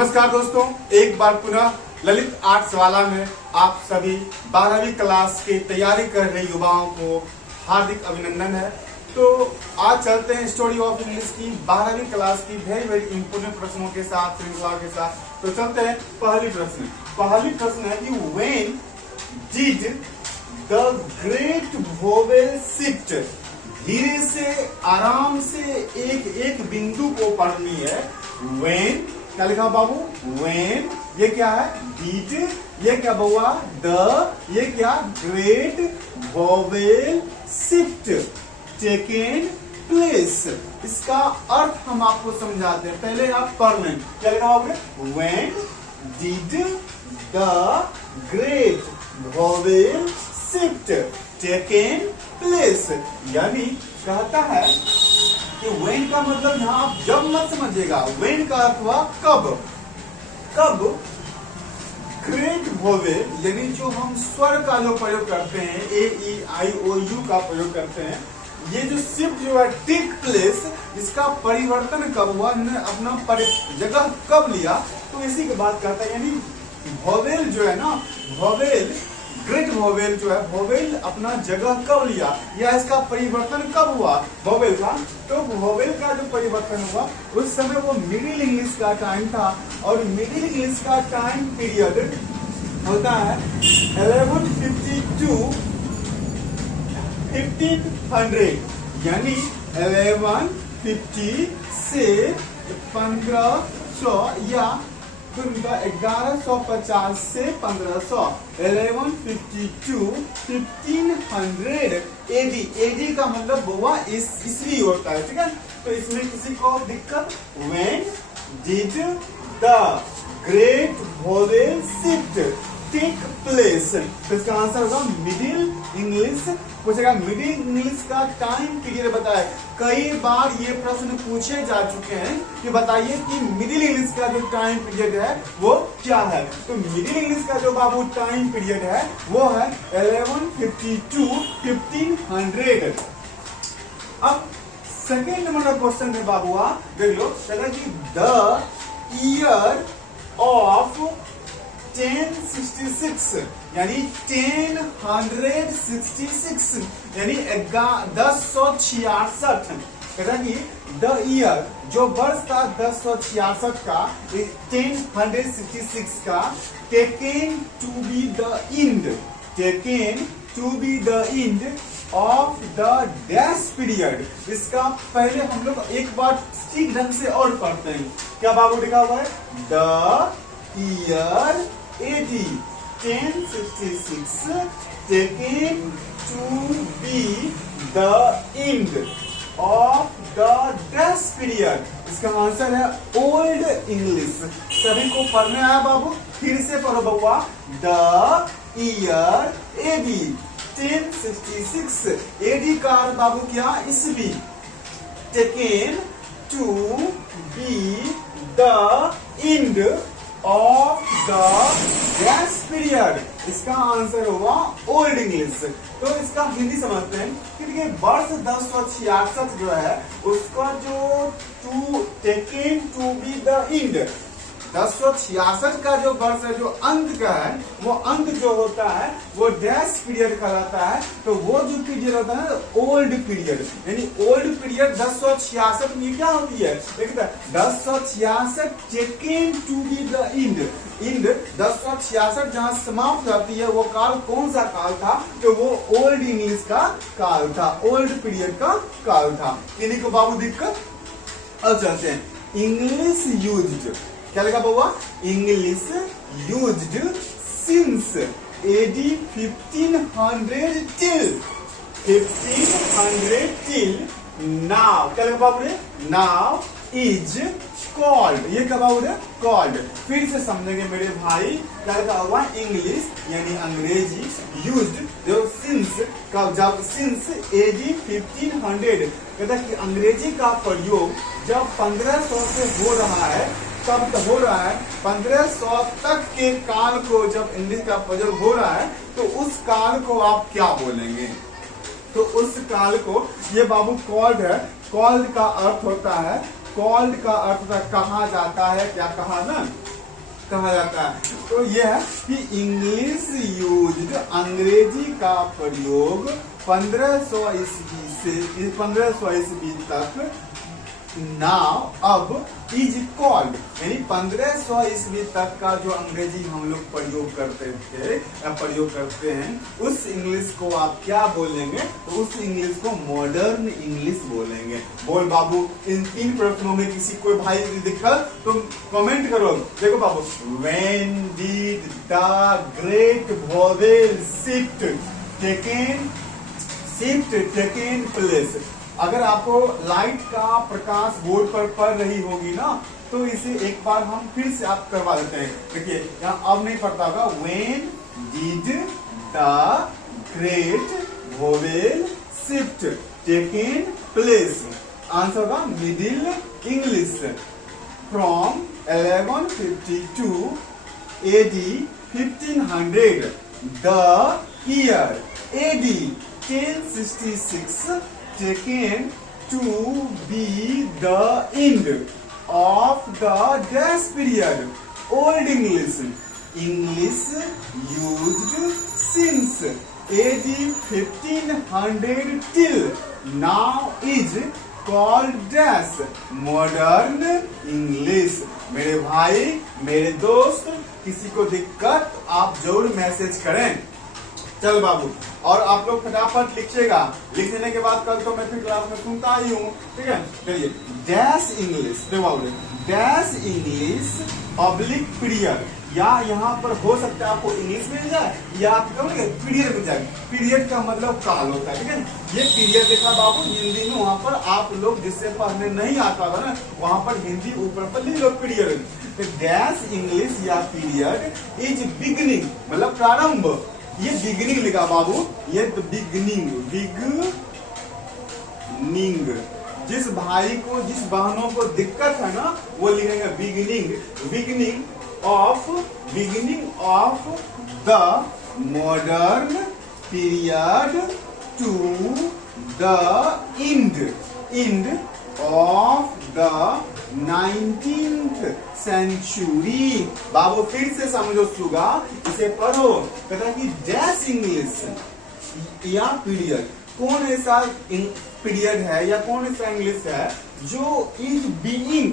नमस्कार दोस्तों, एक बार पुनः ललित आर्ट्स वाला में आप सभी 12वीं क्लास की तैयारी कर रहे युवाओं को हार्दिक अभिनंदन है। तो आज चलते हैं स्टोरी ऑफ इंग्लिश की 12वीं क्लास की वेरी इंपोर्टेंट प्रश्नों के साथ, श्रृंखला के साथ। तो चलते हैं पहली प्रश्न है कि when did the great vowel shift. धीरे से आराम से एक एक बिंदु को पढ़नी है। व्हेन क्या लिखा बाबू? व्हेन ये क्या है? डिड। ये क्या बउआ? द। ये क्या? Great vowel shift taken place. इसका अर्थ हम आपको समझाते हैं, पहले आप पढ़ लें। क्या लिखा होगा? When did the great vowel shift taken place. यानी कहता है कि व्हेन का मतलब यहां आप जब मत समझिएगा। व्हेन का अर्थ हुआ कब। कब ग्रेट वोवेल यानी जो हम स्वर का जो प्रयोग करते हैं, ए ई आई ओ यू का प्रयोग करते हैं, ये जो शिफ्ट जो है टेक प्लेस, इसका परिवर्तन कब हुआ, अपना जगह कब लिया, तो इसी के बात करता है। यानी वोवेल जो है ना, वोवेल ग्रेट वोवेल जो है, वोवेल अपना जगह कब लिया या इसका परिवर्तन कब हुआ वोवेल का। तो वोवेल का जो परिवर्तन हुआ उस समय वो मिडिल इंग्लिश का टाइम था, और मिडिल इंग्लिश का टाइम पीरियड होता है 1150 to 1500। यानी 1150 से 1500 या फिर उनका 1150 से 1500, 1152 1500 एडी। एडी का मतलब हुआ ईस्वी होता है, ठीक है। तो इसमें किसी को दिक्कत? When did the great vowel shift take place. तो इसका आंसर होगा मिडिल इंग्लिश। पूछेगा मिडिल इंग्लिश का टाइम पीरियड बताए। कई बार ये प्रश्न पूछे जा चुके हैं कि बताइए कि मिडिल इंग्लिश का जो टाइम पीरियड है वो क्या है। तो मिडिल इंग्लिश का जो बाबू टाइम पीरियड है वो है 1150 to 1500। अब सेकेंड नंबर क्वेश्चन में बाबू देख लो, कहता कि द ईयर ऑफ 1066 यानी 1066 यानी 1066। कहता कि द ईयर जो वर्ष था 1066 का, 1066 का, taken to be the end, taken to be the end of the dash period. इसका पहले हम लोग एक बार ठीक ढंग से और पढ़ते हैं। क्या बाबू लिखा हुआ है? The year AD 1066 taken to be the end of the dash period। इसका आंसर है ओल्ड इंग्लिश। सभी को पढ़ने आया बाबू? फिर से पढ़ो बउआ। द ईयर AD 1066, AD का बाबू क्या? ईस्वी। taken to be the end of the dash period. इसका आंसर होगा ओल्ड इंग्लिश। तो इसका हिंदी समझते हैं कि देखिए वर्ष 1066 जो है उसका जो to taken to be the end, 1066 का जो वर्ष है जो अंत का है, वो अंत जो होता है वो डैश पीरियड कहलाता है। तो वो जो पीरियड होता है ओल्ड पीरियड। यानी ओल्ड पीरियड 1066 में क्या होती है? देखिए 1066 taken to be the end. End 1066 जहां समाप्त होती है वो काल कौन सा काल था? तो वो ओल्ड इंग्लिश का काल था, ओल्ड पीरियड का काल था। इन्हीं को बाबू दिक्कत। अब चलते हैं इंग्लिश यूज्ड। क्या लिखा बाबा? English used since AD 1500 till now। क्या लिखा बाबू ने? Now is called. ये क्या बाबू ने? कॉल्ड। फिर से समझेंगे मेरे भाई। क्या लिखा हुआ? इंग्लिश यानी अंग्रेजी, यूज्ड जो सिंस का, जब सिंस AD 1500 कहता कि अंग्रेजी का प्रयोग जब 1500 से हो रहा है, तब हो रहा है 1500 तक के काल को जब इंग्लिश का प्रयोग हो रहा है, तो उस काल को आप क्या बोलेंगे? तो उस काल को ये बाबू कॉल्ड है। कॉल्ड का अर्थ होता है, कॉल्ड का अर्थ कहा जाता है, क्या कहा ना, कहा जाता है। तो यह है कि इंग्लिश यूज्ड, अंग्रेजी का प्रयोग 1500 ईस्वी तक, नाउ अब इज कॉल्ड, यानी 1500 ईस्वी तक का जो अंग्रेजी हम लोग प्रयोग करते थे या प्रयोग करते हैं, उस इंग्लिश को आप क्या बोलेंगे? तो उस इंग्लिश को मॉडर्न इंग्लिश बोलेंगे। बोल बाबू, इन 3 प्रश्नों में किसी कोई भाई दिखा तो कमेंट करो। देखो बाबू, when did the great vowel shift taken place. अगर आपको लाइट का प्रकाश बोर्ड पर पड़ रही होगी ना, तो इसे एक बार हम फिर से आप करवा देते हैं। देखिए यहाँ अब नहीं पड़ता होगा। When did the great vowel shift taken place, answer होगा middle English, from 1152 AD 1500, the year AD 1066 taken to be the end of the dash period. Old English used since AD 1500 till now is called dash modern English. मेरे भाई, मेरे दोस्त, किसी को दिक्कत आप जरूर मैसेज करें। चल बाबू, और आप लोग फटाफट लिखिएगा। लिख देने के बाद कल तो मैं फिर क्लास में सुनता ही हूँ, ठीक है। चलिए, dash English, dash English public period, या यहाँ पर हो सकता है आपको इंग्लिश मिल जाए या आप पीरियड मिल जाए। पीरियड का मतलब काल होता है, ठीक है। ये पीरियड लिखा बाबू हिंदी में, वहां पर आप लोग जिससे पढ़ने नहीं आता था ना, वहां पर हिंदी ऊपर पर लिख लो पीरियड। डैश इंग्लिश या पीरियड इज बिगनिंग, मतलब प्रारंभ। ये बिगनिंग लिखा बाबू, ये तो बिगनिंग, जिस भाई को, जिस बहनों को दिक्कत है ना, वो लिखेंगे beginning of the modern period to the end of the 19th century. बाबू फिर से समझो सुगा, इसे पढ़ो। कहता है कि डैश इंग्लिश या पीरियड, कौन ऐसा पीरियड है या कौन ऐसा इंग्लिश है जो इज बिगिनिंग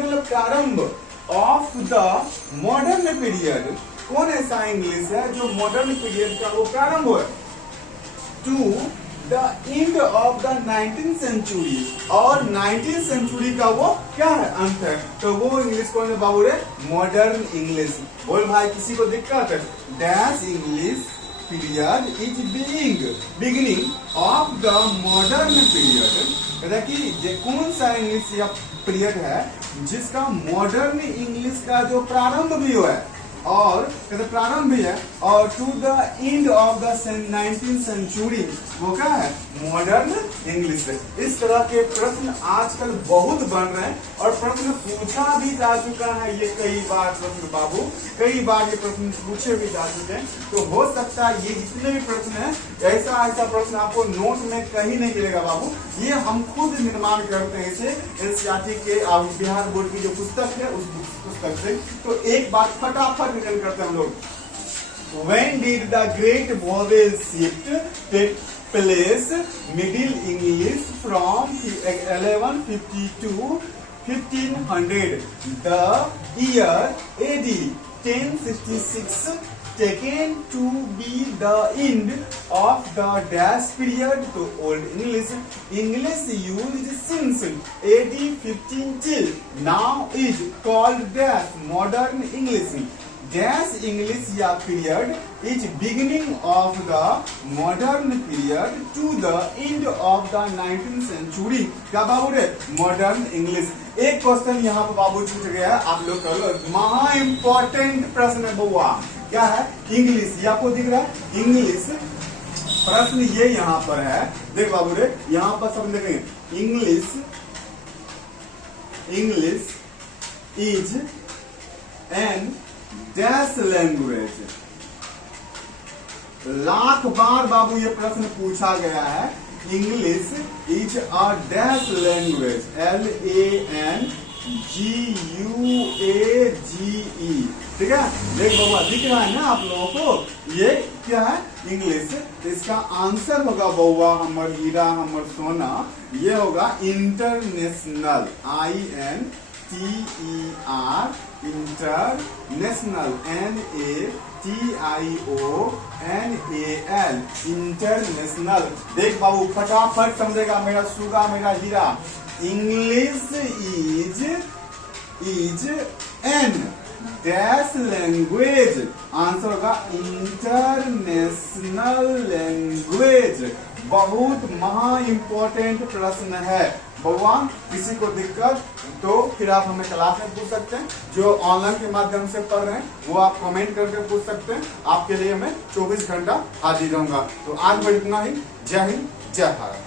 मतलब प्रारंभ, ऑफ द मॉडर्न पीरियड। कौन ऐसा इंग्लिश है जो मॉडर्न पीरियड का वो प्रारंभ है, to the end of the 19th century, और 19th सेंचुरी का वो क्या है, अंत है। तो वो इंग्लिश कौन है बाबू रे, मॉडर्न इंग्लिश। बोल भाई, किसी को दिक्कत है? Dash English period is beginning of the modern period. कहता कि कौन सा इंग्लिश या पीरियड है जिसका मॉडर्न इंग्लिश का जो प्रारंभ भी हुआ है, और कहते प्रारंभ भी है, और to the end of the 19th century, वो क्या है, मॉडर्न इंग्लिश। इस तरह के प्रश्न आजकल बहुत बन रहे हैं और प्रश्न पूछा भी जा चुका है। ये कई बार प्रश्न बाबू, कई बार ये प्रश्न पूछे भी जा चुके हैं। तो हो सकता है ये जितने भी प्रश्न है, ऐसा प्रश्न आपको नोट में कहीं नहीं मिलेगा बाबू। ये हम खुद निर्माण करते हैं इसे एनसीईआरटी के बिहार बोर्ड की जो पुस्तक है उस पुस्तक से। तो एक बात फटाफट रिटर्न करते हैं हम लोग। When did the great vowel shift take place? Middle English from 1152 1500. The year AD 1066 taken to be the end of the dash period to Old English. English used since AD 15 till now is called dash modern English. Dash English या period is beginning of the modern period to the end of the 19th century. क्या बाबू रे, modern English. एक question यहाँ पर बाबू छूट गया, आप लोग कर लो। महा इम्पोर्टेंट प्रश्न है बउआ, क्या है, इंग्लिश। ये आपको दिख रहा है इंग्लिश, प्रश्न ये यहाँ पर है। देख बाबू रे, यहाँ पर सब देखेंगे English is an dash language. Lakh बार बाबू ये प्रश्न पूछा गया है। English is a dash language, LANGUAGE। GUAGE। ठीक है, देख बाबा दिख रहा है ना आप लोगों को, ये क्या है इंग्लिश। तो इसका आंसर होगा बउआ हमर हीरा हमर सोना, ये होगा international, INTER international, NATIONAL international. देख बाबू फटाफट समझेगा मेरा सुगा मेरा हीरा। English is an dash language, answer होगा इंटरनेशनल लैंग्वेज। बहुत महा इंपॉर्टेंट प्रश्न है बउआ। किसी को दिक्कत तो फिर आप हमें क्लास में पूछ सकते हैं, जो ऑनलाइन के माध्यम से पढ़ रहे हैं वो आप कमेंट करके पूछ सकते हैं। आपके लिए मैं 24 घंटा हाजिर रहूंगा। तो आज मैं इतना ही। जय हिंद, जय भारत।